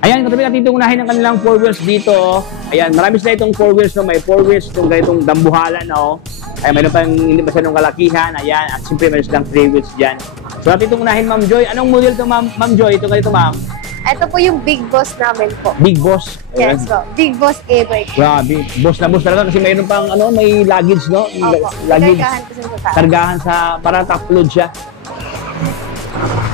Ayan, katabi natin itong unahin ng kanilang 4 wheels dito. Ayan, marami sila itong 4 wheels, no? May 4 wheels itong ganitong dambuhala, no? Ayan, mayroon pang hindi pa siya nung kalakihan. Ayan, at siyempre mayroon silang 3 wheels dyan. So natin itong unahin, Ma'am Joy. Anong model ito, Ma'am Joy? Ito ganito, Ma'am. Ito po yung Big Boss namin po. Big Boss? Yes po. Big Boss e-bike. Grabe. Boss na boss talaga kasi mayroon pang ano, may luggage, no? Opo. Luggage. Kargahan ko sa Kargahan sa, para top load siya.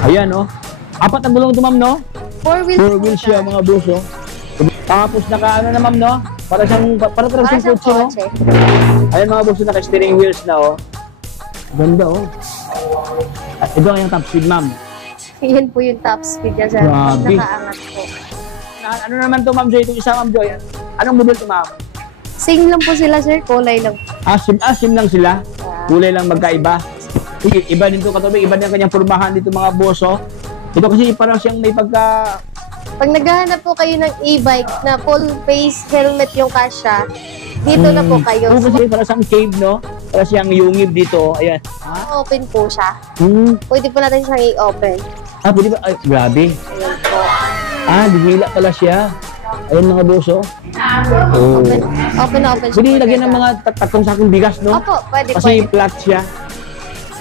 Ayan, no? 4 ang gulong ito, Ma'am, no? 4 wheels. 4 wheels siya, mga boss, no? Tapos naka ano na, Ma'am, no? Para siyang kotse, no? Ayan, mga boss, naka steering wheels na, oh. Ganda, oh. Ito ang yung top speed, Ma'am. Yan po yung top speed niya, sir. Grabe. Nakaangat po. Ano naman to, Ma'am Joy? Itong isa, Ma'am Joy. Anong model to, Ma'am? Same lang po sila, sir. Kulay lang. Sim lang sila. Kulay lang magkaiba. Sige, iba din to katabi. Iba din kanyang pormahan dito, mga boss, oh. Ito kasi parang siyang may pagka... Pag naghahanap po kayo ng e-bike na full face helmet yung kasya, dito na po kayo. Kasi parang siyang cave, no? Parang siyang yungib dito. Ayan. Open po siya. Pwede po natin siyang i-open. Pwede ba? Ay, grabe. Ayan po. Dihila pala siya. Ayun, mga boss, oh. Open na open siya. Pwede lagyan ng mga tatlong sakong bigas, no? Opo, pwede. Kasi flat siya.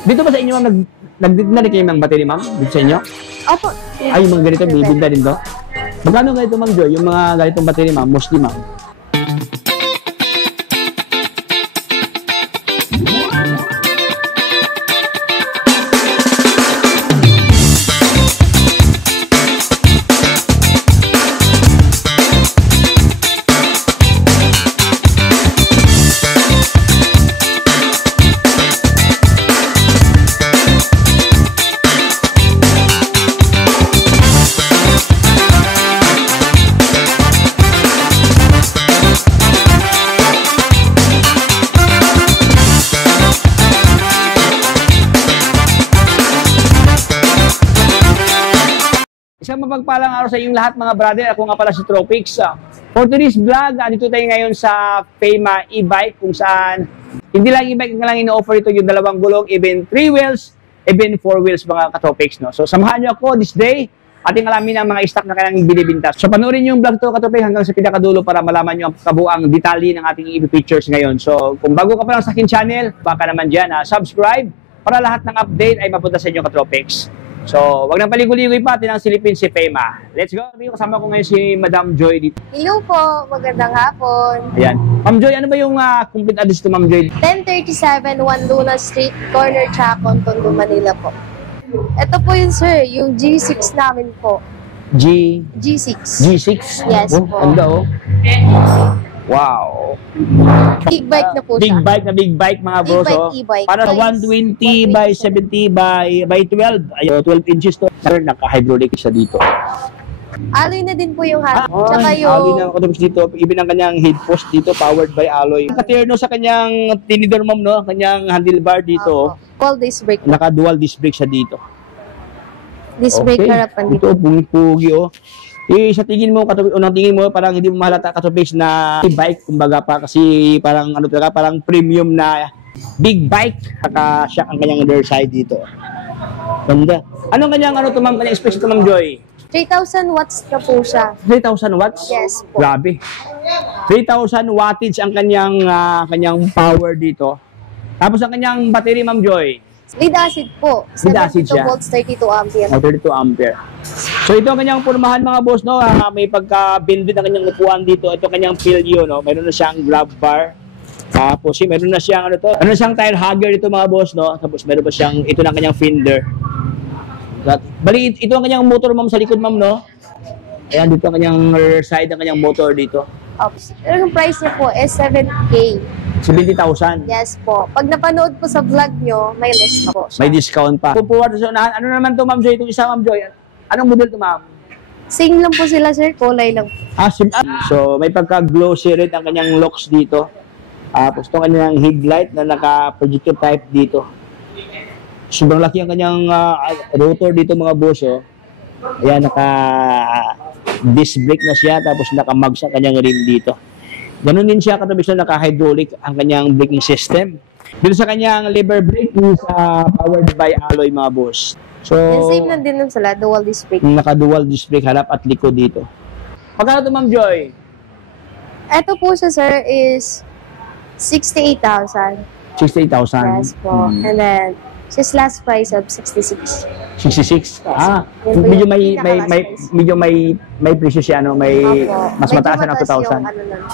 Dito ba sa inyo, Ma'am, nagdidinari kayo ng battery, Ma'am? Dito sa inyo? Opo. Ay, yung mga ganito, bibinda din to? Magkano ganito, Ma'am Joy? Yung mga ganitong battery, Ma'am, mostly, Ma'am? Isang mapagpalang araw sa inyong lahat, mga brother. Ako nga pala si Tropix. For today's vlog, dito tayo ngayon sa FEMA e-bike kung saan hindi lang e-bike nga lang ino-offer ito yung 2 gulong, even 3 wheels, even 4 wheels, mga ka-Tropix, no? So samahan niyo ako this day ating alamin ang mga stock na kailangang binibinta. So panoorin niyo yung vlog to, ka-Tropix, hanggang sa pinakadulo para malaman niyo ang kabuang detalye ng ating i-features ngayon. So kung bago ka pa lang sa akin channel, baka naman dyan, subscribe para lahat ng update ay mapunta sa inyo, ka-Tropix. So, wag nang paligoy-ligoy pa, tinang silipin si FEMA. Let's go. Kasama ko ngayon si Madam Joy dito. Hello po, magandang hapon. Ayan. Ma'am Joy, ano ba yung complete address to, Ma'am Joy? 1037 Juan Luna Street, corner Chacon, Tondo, Manila po. Ito po yun, sir, yung G6 namin po. G6. G6? Yes po. Ganda, oh. Wow. Big bike na po siya. Big bike, mga bros. E-bike. Para 120 by 70 by 12. Ay, 12 inches to. Sir, naka-hydraulic siya dito. Alloy na din po yung hat. Tsaka yung... Alloy na ako dito. Even ang kanyang head post dito, powered by alloy. Naka-terno sa kanyang tinidor, Ma'am, no? Kanyang handlebar dito. Full disc brake. Naka-dual disc brake siya dito. Disc brake harapan dito. Ito, pugi, oh. Sa tingin mo, unang tingin mo, parang hindi mo mahalata, ka-Tropix, na bike, kumbaga pa, kasi parang, ano talaga, parang premium na big bike, haka siya ang kanyang other side dito. Ganda. Anong kanyang, kanyang space ito, Ma'am Joy? 3,000 watts na po siya. 3,000 watts? Yes po. Grabe. 3,000 wattage ang kanyang power dito. Tapos ang kanyang battery, Ma'am Joy? Lead acid po. Lead acid siya. 72 volts, 32 ampere. 32 ampere. So ito ang kanyang pormahan, mga boss, no? May pagka-bend din ang kanyang upuan dito. Ito kanyang pilyo, no? Mayroon na siyang grab bar. Tapos mayroon na siyang mayroon na siyang tire hugger dito, mga boss, no? Tapos mayroon pa siyang ito na kanyang fender. Bali ito ang kanyang motor, Ma'am, sa likod, Ma'am, no? Ayan, dito ang kanyang rear side ang kanyang motor dito. Yung price niya po is 7K. 70,000. Yes po. Pag napanood po sa vlog nyo, may list po siya. May discount pa. Pupuwar sa unahan. Ano naman to, Ma'am Joy? Itong isa, Ma'am Joy. Anong model to, Ma'am? Same lang po sila, sir. Kulay lang. So, may pagka-glossy red ang kanyang locks dito. Tapos ito kanyang headlight na naka-projector type dito. Sobrang laki ang kanyang rotor dito, mga boss, oh. Ayan, naka-disc brake na siya. Tapos naka-mag sa kanyang rim dito. Ganun din siya, katabi siya, naka-hydraulic ang kanyang braking system. Dito sa kanyang lever brake is powered by alloy, mga boss. So, same lang din nun sila, dual disc brake. Naka-dual disc brake harap at likod dito. Magkano ito, Ma'am Joy? Ito po siya, sir, is 68,000. 68,000. Yes po. And then, his last price of 66. 66. Ah, Yun po medyo yung pinaka-last price. medyo may presyo siya, no? May Opo. mas Medyo mataas na ng mataas 2,000. yung ano nun.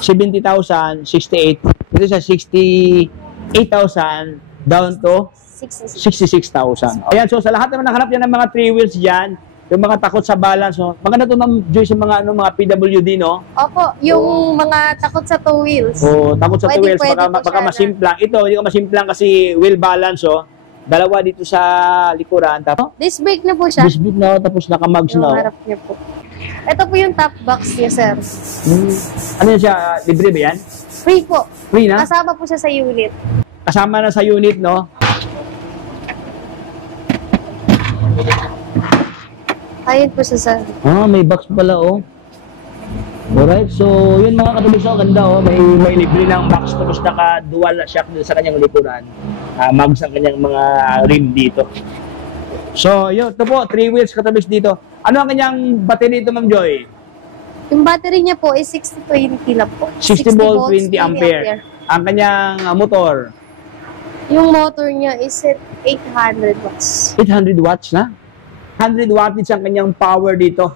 70,000, 68. Dito sa 68,000 down to 66. 66,000. Ayan, so sa lahat naman nakahanap yan ng mga 3 wheels dyan, yung mga takot sa balance, no? Maganda to, Ma'am Joy, sa mga mga PWD, no? Opo, yung mga takot sa two wheels. O takot sa 2 wheels, Pwede po baka siya na- masimplang. Ito, hindi ko masimplang kasi wheel balance, oh. Dalawa dito sa likuran, tapos Disc brake na po siya. disbit na, tapos naka-mugs Yung na. harap niya po. Ito po yung top box niya, sir. Ano yun siya, libre ba yan? Free po. Free na? Kasama po siya sa unit. Kasama na sa unit, no? Ayun po siya, sir. Ah, may box pala, oh. Alright, so yun mga katubig, so ganda, oh. May libre ng box, tapos naka-dual shock dito sa kanyang likuran. Mags ang kanyang mga rim dito. So, yun, ito po, 3 wheels katubig dito. Ano ang kanyang battery dito, Ma'am Joy? Yung battery niya po is 60-20 lang po. 60 volt, 20 ampere. Ang kanyang motor, Yung motor niya is at 800 watts. 800 watts na. 100 watts ang kanyang power dito.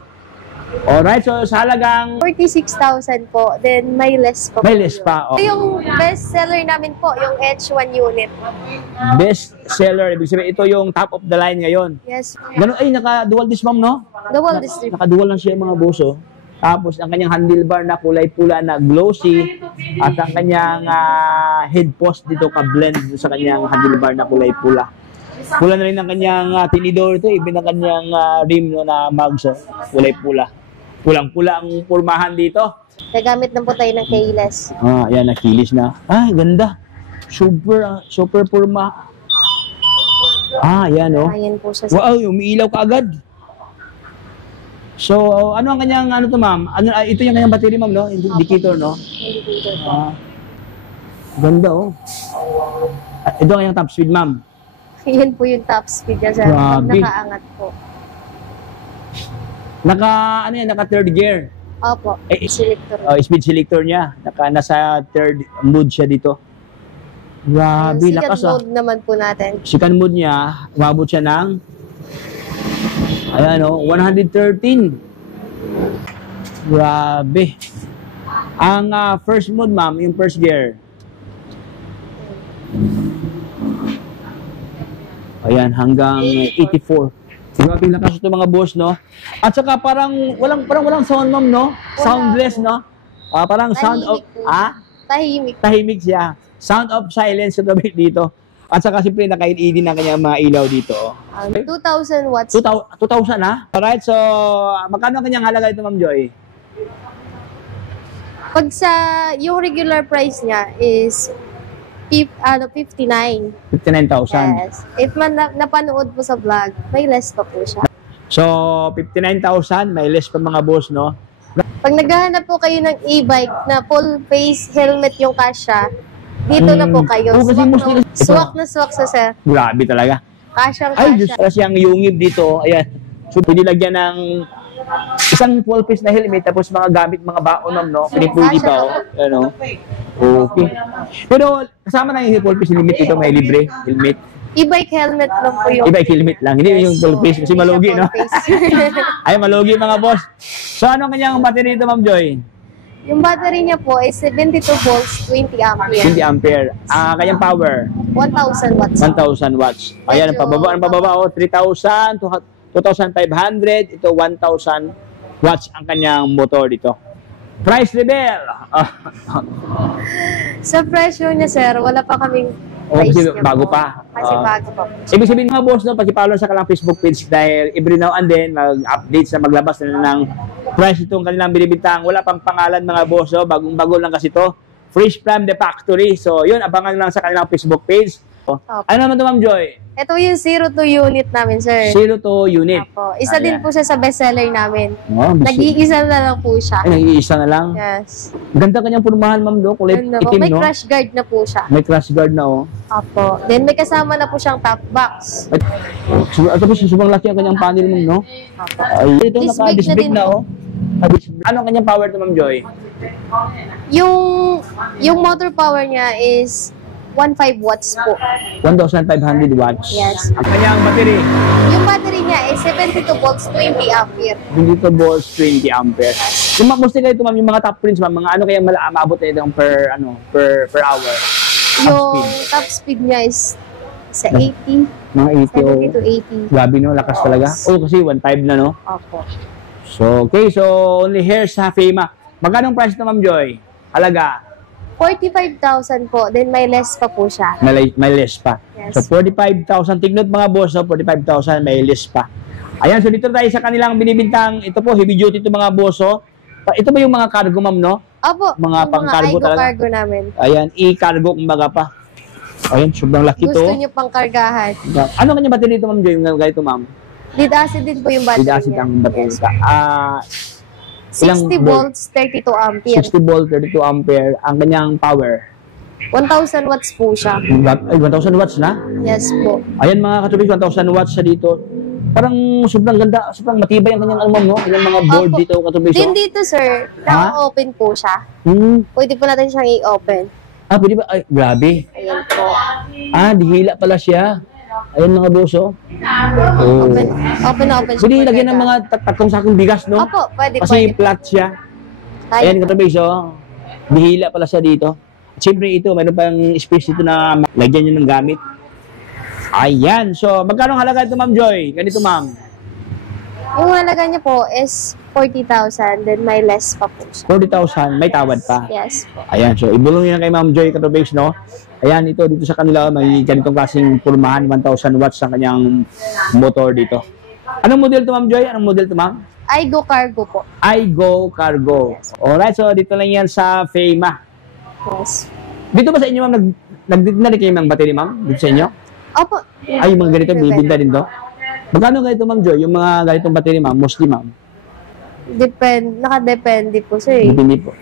Alright, so sa halagang 46,000 po. Then may less pa po. may less yun. pa. Oh. Ito yung best seller namin po, yung H1 unit. Best seller, ibig sabihin ito yung top of the line ngayon. Yes. Ganun, ay, naka-dual disc, Ma'am, no? Dual district. Naka-dual lang siya mga boso. Tapos ang kanyang handlebar na kulay pula na glossy at ang kanyang head post dito ka-blend sa kanyang handlebar na kulay pula. Pula na rin ang kanyang tinidor ito, even ang kanyang rim no, na mags, kulay pula. Pulang-pula ang purmahan dito. Nagamit na po tayo ng keyless. Ah, ayan, nakilis na. Ay, ganda. Super, super purma. Ah, ayan, oh. Ayan po siya. Wow, umiilaw ka agad. So, ano ang kanyang, ano to, Ma'am? Ano, ito yung kanyang battery, Ma'am, no? Indicator, no? Indicator po. Ah, ganda, oh. Ito ang kanyang top speed, Ma'am. Yan po yung top speed niya, sir. Pag Grabe. nakaangat po. Ano yan, naka third gear. Opo. Eh, Selector. Speed selector niya. Nasa third mode siya dito. Grabe, Yung lakas, second mode naman po natin. Second mode niya, umabot siya ng ayan, oh, 113. Grabe. Ang first mode, Ma'am, yung first gear. Ayan, hanggang 84. Grabe lakas ito mga boss, no? At saka parang walang sound, Ma'am, no? Soundless, no? Parang sound of Tahimik. tahimik siya. Sound of silence ito dito. At saka siyempre naka-LED na kanyang mga ilaw dito. 2,000 watts. 2,000 ha? Alright, so magkano ang kanyang halaga ito, Ma'am Joy? Pag sa, yung regular price niya is 59. 59,000. Yes. If napanood po sa vlog, may less pa po siya. So, 59,000, may less pa mga boss, no? Pag naghahanap po kayo ng e-bike na full face helmet yung kasya, dito na po kayo. Oo, kasi mostly Swak sa sir. Grabe talaga. Kasyang Ay, Diyos, kasya. kasi ang yungib dito, ayan. So, pwede lagyan ng isang full face na helmet, tapos mga gamit, mga baon, Ma'am, no? Pwede po dito, ano? Okay. Pero, kasama na yung full face helmet dito, may libre helmet. E-bike helmet lang po yung Iba helmet lang, hindi yung full face, kasi malugi, no? full face. Ay, malugi mga boss. So, ano ang kanyang battery dito, Ma'am Joy? Yung battery niya po is 72 volts, 20 ampere. 20 ampere. Kanyang power, 1,000 watts. 1,000 watts. Ayan, ang pababa, oh, 3,000 to 2,500. Ito, 1,000 watts ang kanyang motor dito. Price reveal! Sa presyo niya, sir, wala pa kaming price Kasi niya bago po. pa. Kasi bago pa. Ibig sabihin mga boss, no, pag-follow sa kanilang Facebook page dahil every now and then, mag-update na maglabas na ng price itong kanilang binibintang. Wala pang pangalan mga boss, no? Bagong-bago lang kasi to. Fresh from the factory. So, yun, abangan lang sa kanilang Facebook page. Ano naman ito, Ma'am Joy? Ito yung 02 unit namin, sir. 02 unit. Apo. Isa din po siya sa bestseller namin. Oh, Nag-iisa na lang po siya. Ay, nag-iisa na lang. Yes. Ganda kanyang punumahan, Ma'am, do. Kulay Ganda po. itim, May no? crash guard na po siya. May crash guard na, oh. Apo. Then may kasama na po siyang top box. At tapos, subang laki ang kanyang panel, Ma'am, no? Apo. Ay, ito, Disc brake naka-disc na brake din na, po. oh. Naka-disc brake. Anong kanyang power to, Ma'am Joy? Yung motor power niya is 1.5 watts po. 1,500 watts. Yes. Ang kanyang battery? Yung battery niya is 72 volts, 20 ampere. 22 volts, 20 ampere. Yung mostly kayo ito, ma'am, yung mga top prints, ma'am, mga ano kaya maabot na itong per hour? Yung top speed niya is sa 80. Mga 80 70 to 80. Grabe no, lakas talaga. Oh, kasi 1.5 na no. Opo. So, okay, so only here sa FEMA. Magkano ang price na, Ma'am Joy? Halaga? 45,000 po. Then may less pa po siya. May less pa. Yes. So, 45,000. Tignot mga boss, so 45,000 may less pa. Ayan, so dito tayo sa kanilang binibintang, ito po, heavy duty ito mga boss, oh. Ito ba yung mga cargo, ma'am, no? Opo. Mga yung pang-cargo talaga. cargo namin. Ayan, i-cargo kumbaga pa. Ayan, sobrang laki to. Gusto niyo pang kargahan. Ano kanya battery dito, Ma'am Joy? Yung ganito, ma'am? Lead acid din po yung battery Lead acid niya. ang battery. Yes. Ilang 60 volts, 32 ampere. 60 volt, 32 ampere. Ang kanyang power. 1,000 watts po siya. Ay, 1,000 watts na? Yes po. Ayan mga katubig, 1,000 watts siya dito. Parang sobrang ganda, sobrang matibay ang kanyang alamang, no? Yung mga board Opo. dito, katubig. Din dito, sir, naka-open po siya. Pwede po natin siyang i-open. Pwede ba? Ay, grabe. Ayan po. Dihila pala siya. Ayan mga boso. Oh. Open na open siya. Pwede po lagyan ng talaga. mga tatlong sakong bigas, no? Opo, pwede. Kasi pwede. flat siya. Ayan katubig, so. Dihila pala siya dito. Siyempre ito, mayroon pang space dito na lagyan nyo ng gamit. Ayan. So, magkano halaga ito, Ma'am Joy? Ganito, ma'am. Yung halaga niya po is 40,000, then may less pa po siya. 40,000, may tawad pa. Yes po. Ayan, so ibulong nyo na kay Ma'am Joy Katubig, no? Ayan, ito dito sa kanila, may ganitong klaseng pulmahan, 1,000 watts ang kanyang motor dito. Anong model to, Ma'am Joy? Anong model to, ma'am? iGo Cargo po. iGo Cargo. Yes. Alright, so dito lang yan sa FEMA. Yes. Dito ba sa inyo, ma'am, nag-dito na rin kayo ng battery, ma'am? Dito sa inyo? Opo. Ay, yung mga ganito, bibinda din to? Magkano ganito, Ma'am Joy? Yung mga ganitong battery, ma'am, mostly, ma'am? Nakadepende po, sir. Depende po.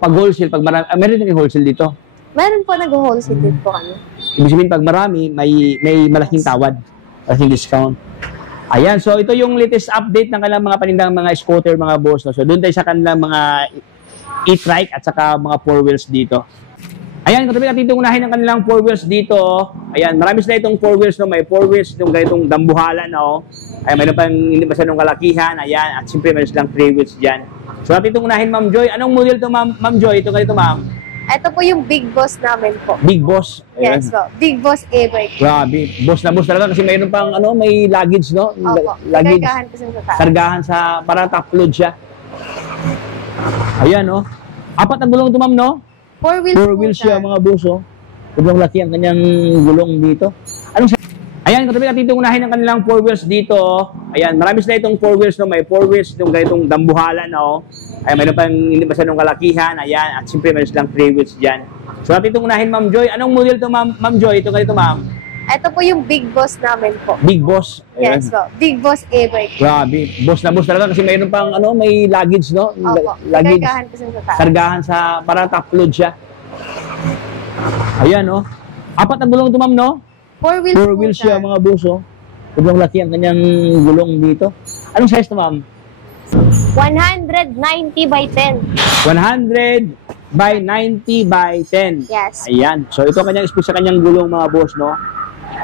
Pag wholesale, pag marami, meron din yung wholesale dito. Meron po nag-wholesale din po kami. Ibig sabihin, pag marami, may malaking tawad, malaking discount. Ayan, so ito yung latest update ng kanilang mga panindang mga scooter, mga boss. No? So doon tayo sa kanilang mga e-trike at saka mga four wheels dito. Ayan, katabi natin itong unahin ng kanilang four wheels dito. Ayan, marami sila itong four wheels. No? May four wheels, itong ganitong dambuhala. No? Ayan, mayroon pang hindi ba ng kalakihan. Ayan, at siyempre mayroon silang three wheels dyan. So natin itong unahin, Ma'am Joy. Anong model ito, Ma'am Joy? Ito ganito, ma'am. Ito po yung Big Boss namin po. Big Boss. Ayan. Yes po. Big Boss e-bike. Grabe. Boss na boss talaga kasi mayroon pang may luggage, no? Opo. Luggage. Kargahan po sa taas. Kargahan sa, parang top load siya. Ayan, no? 4 ang gulong ito, ma'am, no? Four wheels 4 wheels po siya, mga buso. Sobrang laki ang kanyang gulong dito. Ayan, katabi natin itong unahin ng kanilang 4 wheels dito. Ayan, marami sila itong 4 wheels, no? May 4 wheels, itong ganitong dambuhala, no? Ayan, mayroon pang hindi ba ng kalakihan. Ayan, at siyempre mayroon silang 3 wheels dyan. So natin itong unahin, Ma'am Joy. Anong model ito, Ma'am Joy? Ito ganito, ma'am. Ito po yung Big Boss namin po. Big Boss. Ayan. Yes po. Big Boss e-bike. Grabe. Boss na boss talaga kasi mayroon pang may luggage, no? Opo. Luggage. Kargahan po sa taas. Kargahan sa, parang top load siya. Ayan, no? 4 ang gulong ito, ma'am, no? Four wheels 4 wheels siya, mga buso. Sobrang laki ang kanyang gulong dito. Anong size to, ma'am? 190 by 10. 100 by 90 by 10. Yes. Ayan. So, ito ang kanyang space sa kanyang gulong, mga boss, no?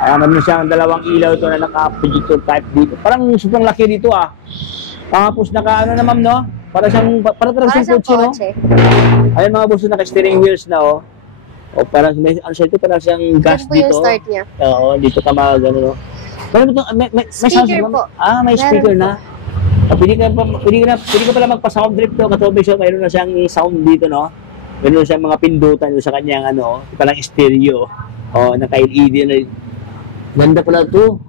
Meron siyang dalawang ilaw ito na naka-projector type dito. Parang sobrang laki dito, ah. Tapos naka, na, ma'am, no? Para siyang kotse, no? Ayan, mga boss, naka-steering wheels na, oh. O, parang may, parang siyang gas Yan po dito. yung start niya. Oo, dito ka no? Pero may Speaker sound, po. may speaker Meron na. Pwede ka pala magpa-sound trip to, katubig siya, mayroon na siyang sound dito, no? Mayroon na siyang mga pindutan sa kanyang, palang stereo. O, naka-LED na. Ganda pala to.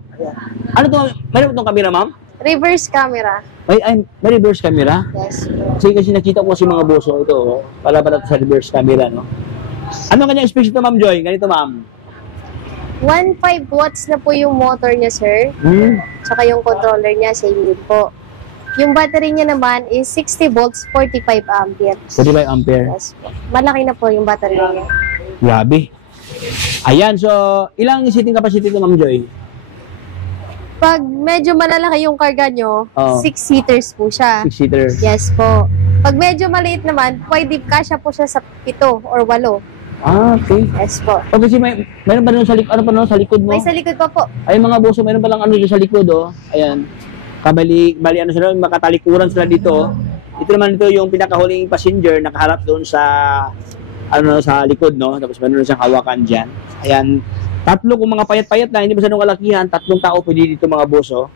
Ano to? Mayroon itong camera, ma'am? Reverse camera. May reverse camera? Yes. Kasi nakita ko kasi mga boso ito, pala sa reverse camera, no? Ano kanyang space ito, Ma'am Joy? Ganito, ma'am. 1.5 watts na po yung motor niya, sir. Tsaka yung controller niya, same din po. Yung battery niya naman is 60 volts, 45 ampere. 45 ampere. Yes po. Malaki na po yung battery niya. Grabe. Ayan, so, ilang seating capacity ito, Ma'am Joy? Pag medyo malalaki yung karga nyo, Oo. 6-seaters po siya. 6-seater. Yes po. Pag medyo maliit naman, pwede kasya po siya sa 7 or 8. Ah, okay. Yes po. O kasi meron pa doon sa likod, ano pa doon sa likod mo? May sa likod pa po. Ay mga boso, meron pa lang ano doon sa likod, oh. Ayan. Bali ano sila, makatalikuran sila dito, oh. Ito naman ito yung pinakahuling passenger, nakaharap doon sa, ano, sa likod, no? Tapos meron siyang hawakan dyan. Ayan. Tatlo kung mga payat-payat na, hindi masyadong kalakihan, 3 tao pwede dito mga boso.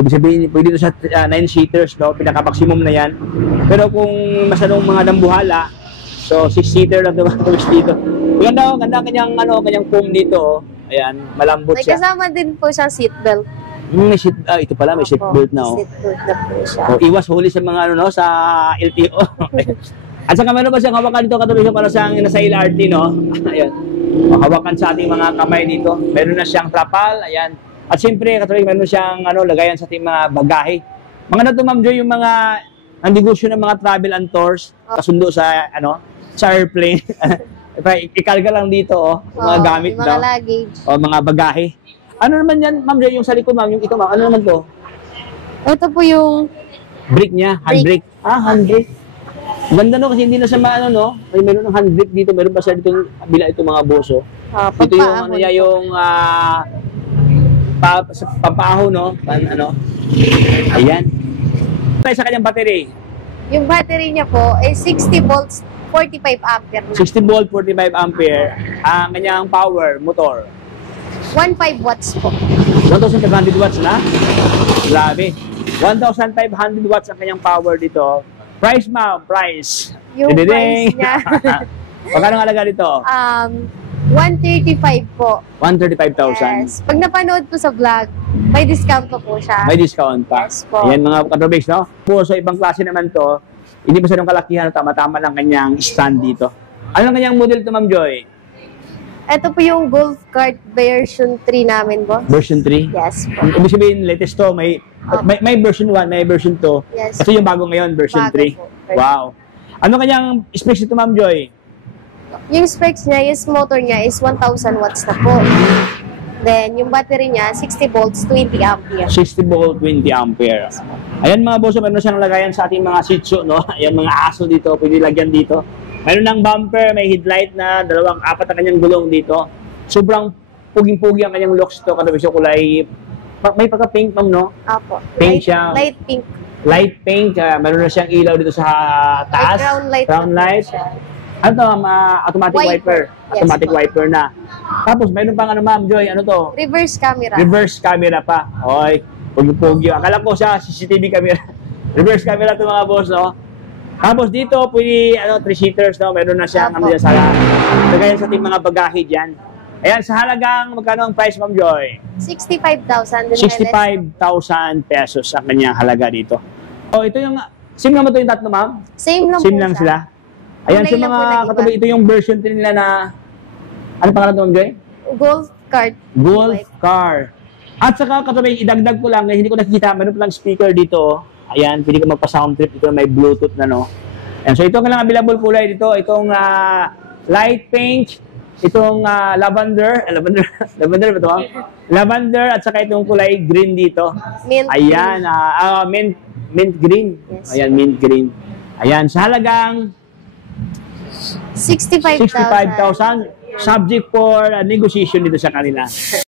Ibig sabihin, pwede dito sa 9-seaters, no? Pinaka-maximum na yan. Pero kung masyadong mga dambuhala, so, 6-seater lang dito. Maganda, ganda kanyang, ano, kanyang foam dito. Oh. Ayan, malambot May siya. kasama din po siyang seatbelt. May ito pala, may seatbelt na. Oh. Seatbelt na po siya. Oh, iwas huli sa mga, ano, no, sa LTO. At saka meron pa siyang hawakan dito, katuloy siya para sa nasa LRT, no? Ayan. Oh, hawakan sa ating mga kamay dito. Meron na siyang trapal, ayan. At siyempre, katuloy, meron siyang, ano, lagayan sa ating mga bagahe. Mga na to, Ma'am Joy, yung mga, ang negosyo ng mga travel and tours, kasundo sa, ano, sa airplane. Ikarga lang dito, oh, mga gamit mga daw. luggage. O mga bagahe. Ano naman yan, Ma'am Joy, yung sa likod, Ma'am, yung ito, Ma'am, ano naman to? Ito po yung Brake niya, handbrake. Ah, handbrake. Ganda no, kasi hindi na siya maano, no? May meron ng handbrake dito, meron pa siya dito, bila ito mga boso. Ito yung, ano niya, yung, pampaho, no? Ano? Ayan. Tayo sa kanyang battery. Yung battery niya po is 60 volts, 45 ampere. 60 volt, 45 ampere. Ang kanyang power, motor. 15 watts po. 1,500 watts na? Grabe. 1,500 watts ang kanyang power dito. Price, ma'am, price. Yung Dididing. price niya, Magkano ang halaga dito? 135 po. 135,000. Yes. Pag napanood po sa vlog, may discount pa po siya. May discount pa. Yes po. Ayan mga katrobics, no? Po, sa ibang klase naman to, hindi pa siya ng kalakihan, tama-tama lang kanyang stand dito. Ano ang kanyang model to, Ma'am Joy? Ito po yung Golf Cart version 3 namin, boss. Version 3? Yes po. Ibig sabihin, latest to, may version 1, may version 2. Yes. Kasi yung bago ngayon, version Bago 3. po. Wow. Ano kanyang specs ito, Ma'am Joy? Yung specs niya, yung motor niya is 1,000 watts na po. Then, yung battery niya, 60 volts, 20 ampere. 60 volt, 20 ampere. Ayan mga boss, meron siyang lagayan sa ating mga shih tzu, no? Ayan mga aso dito, pwede lagyan dito. Meron ng bumper, may headlight na 4 na kanyang gulong dito. Sobrang puging-pugi ang kanyang looks to, kada bisyo kulay, may pagka-pink, ma'am, no? Apo. Pink siya. Light pink. Light pink, meron na siyang ilaw dito sa taas. May Brown light. Ano to, automatic wiper. Yes, Automatic wiper na. Tapos, meron pang ano, Ma'am Joy, ano to? Reverse camera. Reverse camera pa. Oy, pugi-pugi. Akala ko sa CCTV camera. Reverse camera to mga boss, no? Tapos dito, pwede, 3-seaters, no? Meron na siyang, dyan sa lagayan sa ating mga bagahe dyan. Ayan, sa halagang, magkano ang price, Ma'am Joy? 65,000. 65,000 pesos ang kanyang halaga dito. So, ito yung, same naman ito yung tatlo, Ma'am? Same lang Same po lang siya. sila. Ayan, Kulay sa lang mga po nag-iba. katabi, ito yung version 3 nila na, ano pangalan ito, Ma'am Joy? Golf cart. Golf car. At saka katabi, idagdag ko lang, hindi ko nakikita, meron palang speaker dito. Ayan, pwede ko magpa-sound trip. Ito may Bluetooth na, no? Ayan, so ito ang lang available kulay dito. Itong light pink, itong lavender ba ito? Lavender at saka itong kulay green dito. Mint Ayan, mint green. Yes. Ayan, mint green. Ayan, sa halagang 65,000. 65,000, subject for negotiation dito sa kanila.